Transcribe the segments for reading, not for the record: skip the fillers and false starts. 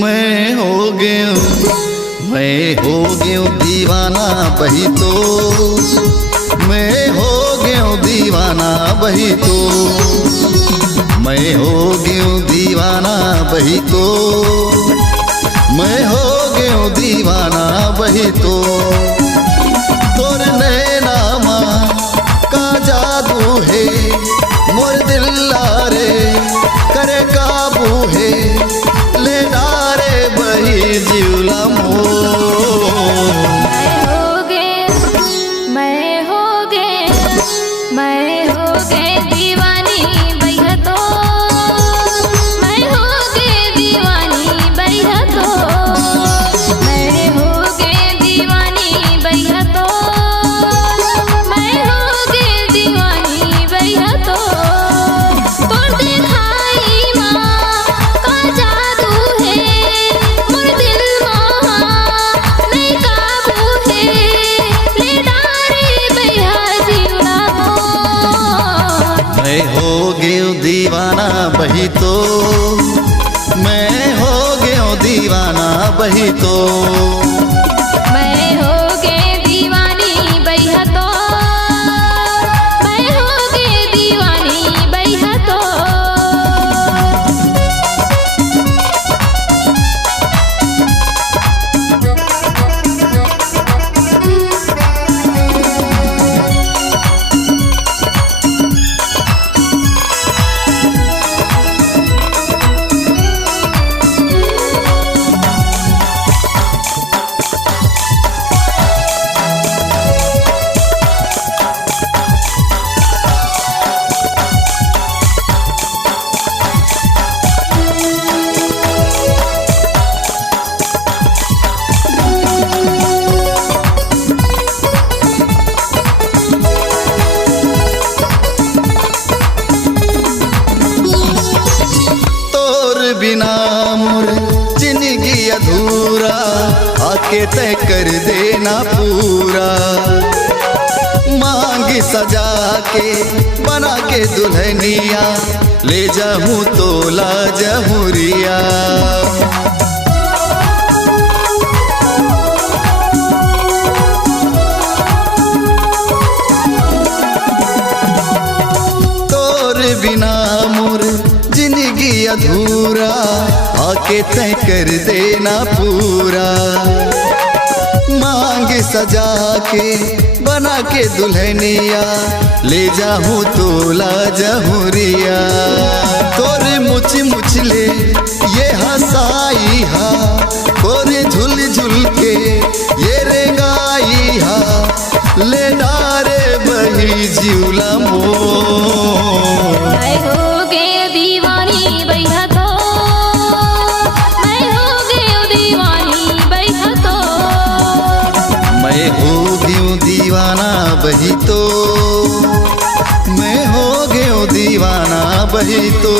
मैं हो गया दीवाना बही तो, मैं हो गया दीवाना बही तो, मैं हो गया दीवाना बही तो, मैं हो गया दीवाना बही तो। तोर नैना माँ का जादू है, मोर दिल लारे करे काबू है, ले डारे बही जीवला मो। मैं हो गया दीवाना बही तो, मैं हो गया दीवाना बही तो, मैं हो गए दीवानी बैहा तो, मैं हो गए दीवानी बैहा तो। बिना मोर जिंदगी अधूरा, आके तय कर देना पूरा। मांग सजा के बना के दुल्हनिया, ले जाऊं तो ला जहुरिया। तोर बिना मोर जिंदगी अधूरा, आके तय कर देना पूरा। मांग सजा के बना के दुल्हनिया, ले जाऊं तो ला जहुरिया। तोर मुछ मुछ ले ये हंसाई हा, तोरे झुल झुल के ये रेंगाई हा, ले डारे बही जीवला मो। मैं हो गया दीवाना बही तो, मैं हो गया दीवाना बही तो।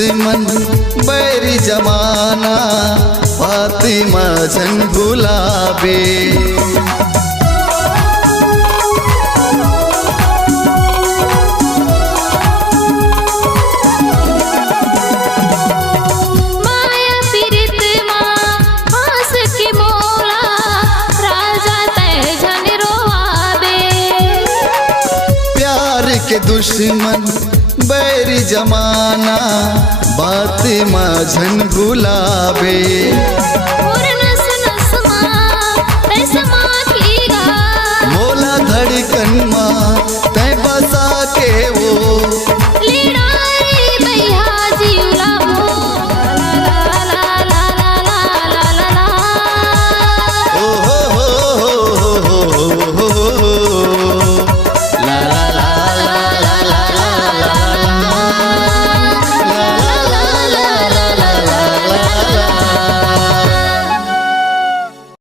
दुश्मन बैरी जमाना फातिमा जन भुलावे। माया पीड़ित माँ हंस के मोला राजा तय जन रोआवे। प्यार के दुश्मन बैरी जमाना फातिमा जन भुलावे।